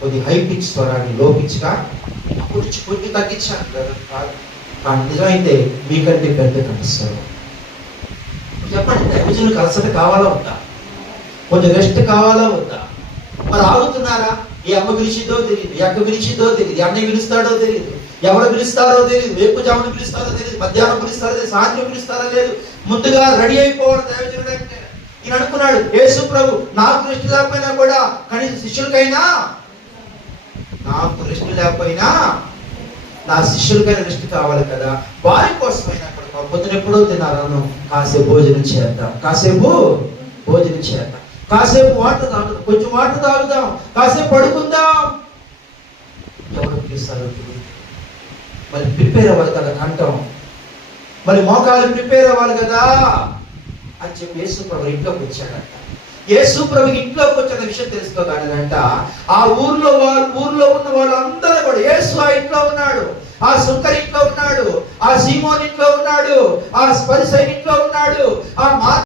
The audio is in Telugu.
కొద్ది హై పిచ్ స్వరాన్ని లో పిచ్గా కొంచెం తగ్గించాను కాదు. కానీ నిజమైతే మీకంటే పెద్ద కనిపిస్తారు చెప్పండి దైవజనులు కలసట కావాలా ఉందా కొంచెం రెస్ట్ కావాలా ఉందా మరి ఆగుతున్నారా? ఈ అమ్మ పిలిచిందో తెలియదు ఈ అక్క పిలిచిందో తెలియదు అన్నయ్య పిలుస్తాడో తెలియదు ఎవరు పిలుస్తారో తెలియదు వేపు జామును పిలుస్తారో తెలియదు మధ్యాహ్నం పిలుస్తారో తెలియదు సాయంత్రం పిలుస్తారో లేదు. ముందుగా రెడీ అయిపోవడం దైవజనుడు అంటే. ఈయన అనుకున్నాడు యేసు ప్రభు నాకు దృష్టి లేకపోయినా కూడా కనీసం శిష్యులకైనా నాకు రెస్ట్ లేకపోయినా నా శిష్యులకైనా రెస్ట్ కావాలి కదా. వారి కోసమైనా అక్కడ పొద్దున ఎప్పుడో తినాలను కాసేపు భోజనం చేద్దాం. కాసేపు భోజనం చేద్దాం. కాసేపు వాటర్ తాగుదాం. కొంచెం వాటర్ తాగుదాం. కాసేపు పడుకుందాం. ఎవరు మరి ప్రిపేర్ అవ్వాలి కదా కంఠం. మరి మోకాలు ప్రిపేర్ అవ్వాలి కదా అని చెప్పి యేసు ప్రభు ఇంట్లోకి వచ్చాడంట. యేసు ప్రభు ఇంట్లోకి వచ్చిన విషయం తెలుసుకోగానేదంట ఆ ఊర్లో వాళ్ళు ఊర్లో ఇంట్లో ఉన్నాడు ఆ సుంకర్ ఇంట్లో ఉన్నాడు ఆ సీమోన్ ఇంట్లో ఉన్నాడు ఆ స్పరిసైన్ ఇంట్లో ఉన్నాడు ఆ మా